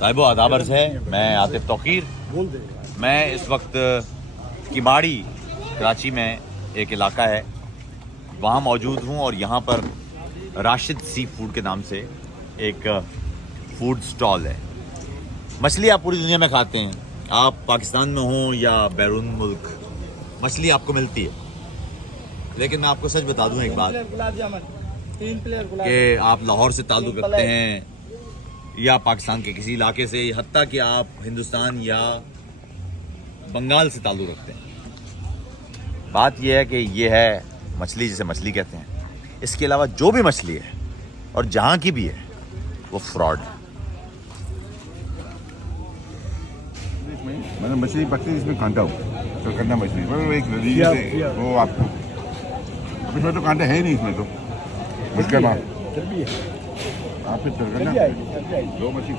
साहिबो आदाबर से मैं आतिफ तौकीर। मैं इस वक्त किमाड़ी कराची में एक इलाका है वहाँ मौजूद हूँ और यहाँ पर राशिद सी फूड के नाम से एक फूड स्टॉल है। मछली आप पूरी दुनिया में खाते हैं, आप पाकिस्तान में हो या बैरून मुल्क, मछली आपको मिलती है। लेकिन मैं आपको सच बता दूं एक बात कि आप लाहौर से ताल्लुक़ रखते हैं या पाकिस्तान के किसी इलाके से, हत्ता कि आप हिंदुस्तान या बंगाल से ताल्लुक़ रखते हैं, बात यह है कि ये है मछली जिसे मछली कहते हैं। इसके अलावा जो भी मछली है और जहाँ की भी है वो फ्रॉड है। मतलब मछली पकड़ी जिसमें कांटा हो, तो करना मछली वो एक नजरिए से वो आपको, अब इसमें तो कांटे है ही नहीं, इसमें तो मुश्किल आप फिर दो मछली